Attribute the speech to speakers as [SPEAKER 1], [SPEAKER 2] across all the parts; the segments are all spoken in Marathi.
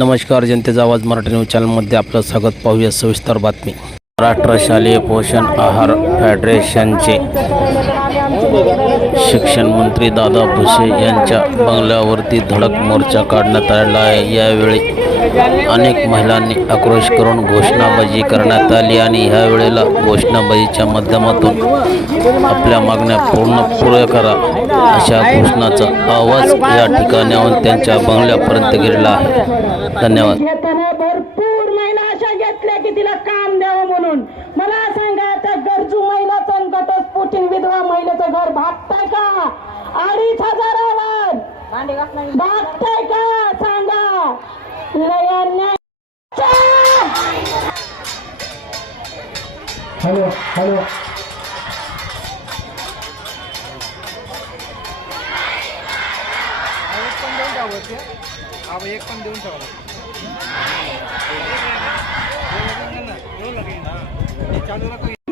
[SPEAKER 1] नमस्कार जनतेचा आवाज मराठी न्यूज चॅनलमध्ये आपलं स्वागत. पाहूया सविस्तर बातमी. महाराष्ट्र शालेय पोषण आहार फेडरेशनचे शिक्षण मंत्री दादा भुसे यांच्या बंगल्यावरती धडक मोर्चा काढण्यात आलेला आहे. यावेळी अनेक महिलांनी आक्रोश करून घोषणाबाजी करण्यात आली आणि ह्या वेळेला घोषणाबाजीच्या माध्यमातून आपल्या मागण्या पूर्ण पूर्ण करा अशा घोषणाचा आवाज या ठिकाणाहून त्यांच्या बंगल्यापर्यंत गेलेला आहे. धन्यवाद.
[SPEAKER 2] भरपूर महिला अशा घेतल्या की तिला काम द्यावं म्हणून. मला सांगा त्या गरजू घटस्फोटीन विधवा महिलेचं घर भागताय का? अडीच हजारावर. भागताय का? सांगा.
[SPEAKER 3] Hello hello.
[SPEAKER 4] एक पण देऊन ठेवा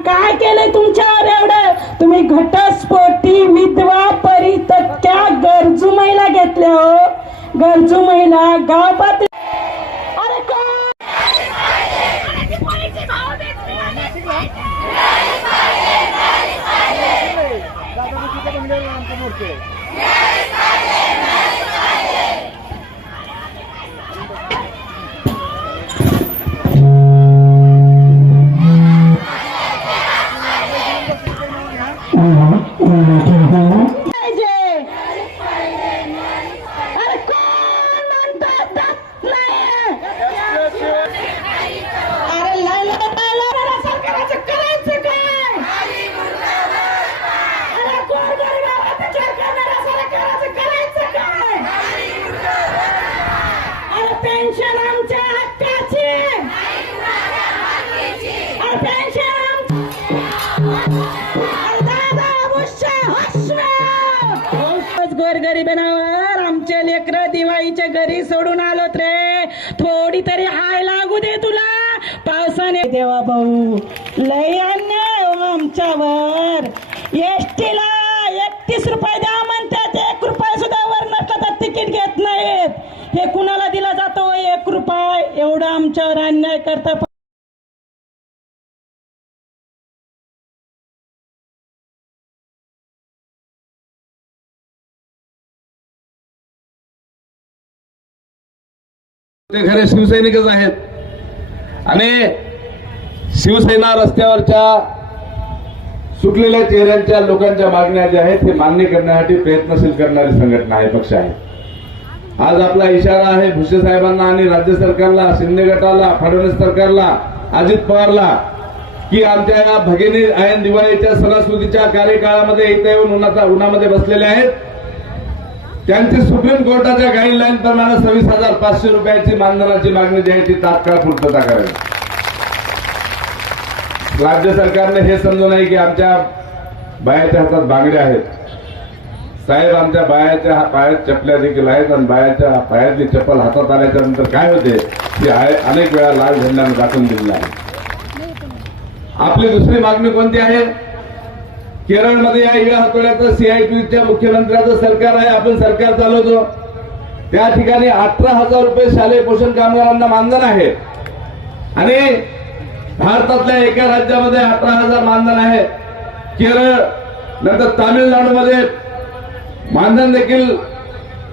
[SPEAKER 2] काय केलंय तुमच्यावर एवढं? तुम्ही घटस्फोटी विधवा परितक्या गरजू महिला घेतल्या हो. गरजू गाव पातळी अरे काय गोरगरिबांवर आमच्या लेकर दिवाळीच्या घरी सोडून आलोत रे. थोडी तरी हाय लागू दे तुला. पावसाने देवा भाऊ लय अन्याय हो आमच्यावर. आमच्यावर
[SPEAKER 5] ते खरे शिवसैनिकच आहेत. आणि शिवसेना रस्त्यावरच्या सुटलेल्या चेहऱ्यांच्या लोकांच्या मागण्या ज्या आहेत ते मान्य करण्यासाठी प्रयत्नशील करणारी संघटना आहे पक्ष आहे आज आपला इशारा आहे भुसे साहेबांना आणि राज्य सरकारला शिंदे गटाला फडणवीस सरकारला अजित पवारला की आमच्या या भगिनी ऐन दिवाळीच्या सणासुदीच्या कार्यकाळामध्ये इथे येऊन उन्हाचा उन्हामध्ये बसलेले आहेत. त्यांची सुप्रीम कोर्टाच्या गाईडलाईन प्रमाणे सव्वीस हजार पाचशे रुपयाची मानधनाची मागणी जी आहे ती तात्काळ पूर्तता करावी. राज्य सरकारने हे समजू नये की आमच्या बायाच्या हातात बांगड्या आहेत. साहेब आमच्या बायाच्या पायात चपल्या देखील आहेत आणि बायाच्या पायातली चप्पल हातात आल्याच्यानंतर काय होते? ती अनेक वेळा लाल झेंड्यानं दाखवून दिलेली आहे. आपली दुसरी मागणी कोणती आहे? केरळमध्ये या इळा हातोड्याचं सीआयटीच्या मुख्यमंत्र्याचं सरकार आहे. आपण सरकार चालवतो. त्या ठिकाणी अठरा हजार रुपये शालेय पोषण कामगारांना मानधन आहे. आणि भारतातल्या एका राज्यामध्ये अठरा हजार मानधन आहे. केरळ नंतर तामिळनाडूमध्ये मानधन देखील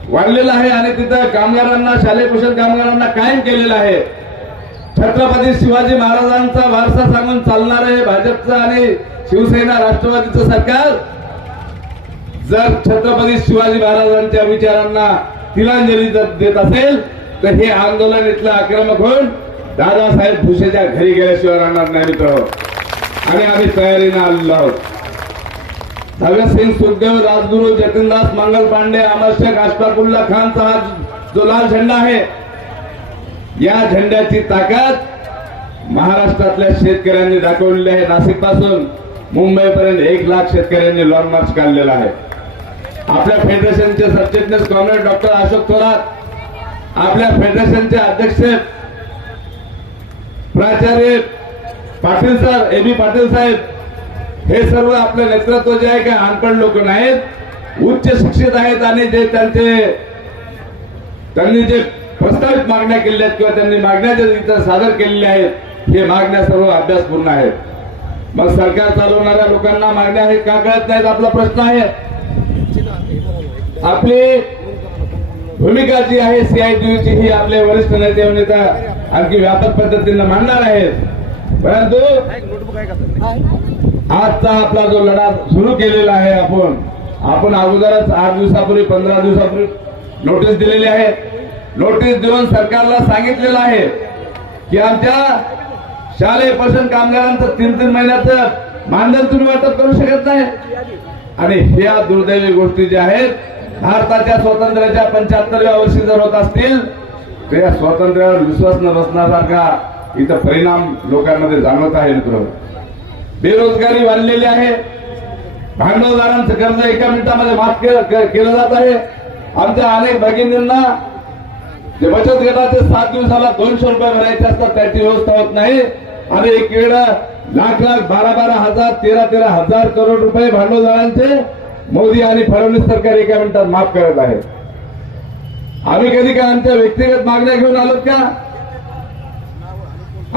[SPEAKER 5] वाढलेलं आहे. आणि तिथं कामगारांना शालेय पोषण कामगारांना कायम केलेलं आहे. छत्रपती शिवाजी महाराजांचा वारसा सांगून चालणारं हे भाजपचं आणि शिवसेना राष्ट्रवादीचं सरकार. जर छत्रपती शिवाजी महाराजांच्या विचारांना तिलांजली देत असेल तर हे आंदोलन इथलं आक्रमक होऊन दादासाहेब भुसेच्या घरी गेल्याशिवाय राहणार नाही मित्र. आणि आम्ही तयारीने आलेलो आहोत. भगतसिंग सुखदेव राजगुरू जतीनदास मंगल पांडे अमरशेख अशफाकुल्ला खानचा हा जो लाल झेंडा आहे या झेंड्याची ताकद महाराष्ट्रातल्या शेतकऱ्यांनी दाखवलेली आहे. नाशिकपासून मुंबईपर्यंत एक लाख शेतकऱ्यांनी लॉंग मार्च काढलेला आहे. आपल्या फेडरेशनचे सरचिटणीस कॉम्रेड डॉक्टर अशोक थोरात आपल्या फेडरेशनचे अध्यक्ष प्राचार्य Patil sir A B Patil साहेब हे सर्व आपलं नेतृत्व जे आहे का अनपण लोक नाहीत. उच्च शिक्षित आहेत आणि जे त्यांचे त्यांनी जे प्रस्तावित मागण्या केल्या आहेत किंवा त्यांनी मागण्या ज्या सादर केलेल्या आहेत हे मागण्या सर्व अभ्यासपूर्ण आहेत. मग सरकार चालवणाऱ्या लोकांना मागण्या हे का कळत नाहीत? आपला प्रश्न आहे. आपली भूमिका जी आहे सीआयटीची ही आपले वरिष्ठ नेते व नेता आणखी व्यापक पद्धतीनं मांडणार आहेत. परंतु आजचा आपला जो लढा सुरू केलेला आहे आपण आपण अगोदरच आठ दिवसापूर्वी पंधरा दिवसापूर्वी नोटीस दिलेली आहे. नोटीस देऊन सरकारला सांगितलेलं आहे की आमच्या शालेय पोषण कामगारांचं तीन तीन महिन्याचं मानधन तुम्ही वाटप करू शकत नाही. आणि ह्या दुर्दैवी गोष्टी ज्या आहेत भारताच्या स्वातंत्र्याच्या पंच्याहत्तरव्या वर्षी जर होत असतील तर या स्वातंत्र्यावर विश्वास न बसण्यासारखा इथं परिणाम लोकांमध्ये जाणवत आहे मित्र. बेरोजगारी वाढलेली आहे. भांडवलदारांचं कर्ज एका मिनिटामध्ये माफ केलं केलं जात आहे. आमच्या अनेक भगिनींना जे बचत गटाचे सात दिवसाला दोनशे रुपये भरायचे असतात त्याची व्यवस्था होत नाही. आणि एक वेळा लाख लाख बारा बारा हजार तेरा तेरा हजार करोड रुपये भांडवलदारांचे मोदी आणि फडणवीस सरकार एका मिनिटात माफ करत आहे आम्ही कधी काय आमच्या व्यक्तिगत मागण्या घेऊन आलोत का?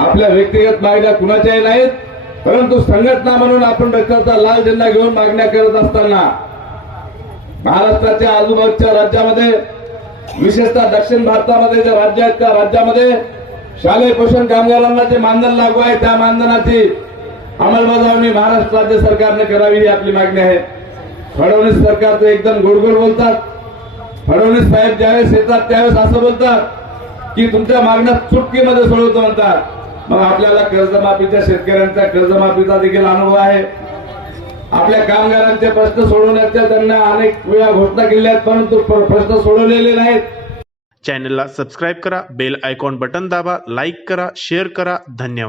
[SPEAKER 5] आपल्या व्यक्तिगत मागण्या कुणाच्याही नाहीत परंतु संघटना म्हणून आपण रक्ताचा लाल झेंडा घेऊन मागण्या करत असताना महाराष्ट्राच्या आजूबाजूच्या राज्यामध्ये विशेषतः दक्षिण भारतामध्ये जे राज्य आहेत त्या राज्यामध्ये शालेय पोषण कामगारांना जे मानधन लागू आहे त्या मानधनाची अंमलबजावणी महाराष्ट्र राज्य सरकारने करावी ही आपली मागणी आहे. फडणवीस सरकार तर एकदम गोडगोड बोलतात. फडणवीस साहेब ज्यावेळेस येतात त्यावेळेस असं बोलतात की तुमच्या मागण्या चुटकीमध्ये सोडवतो म्हणतात. मग आपल्याला कर्जमाफीच्या शेतकऱ्यांचा कर्जमाफीचा देखील अनुभव आहे. आपल्या कामगारांचे प्रश्न सोडवण्याच्या त्यांना अनेक वेळा घोषणा केल्या आहेत परंतु प्रश्न सोडवलेले नाहीत.
[SPEAKER 4] चॅनलला सबस्क्राईब करा बेल आयकॉन बटन दाबा लाईक करा शेअर करा. धन्यवाद.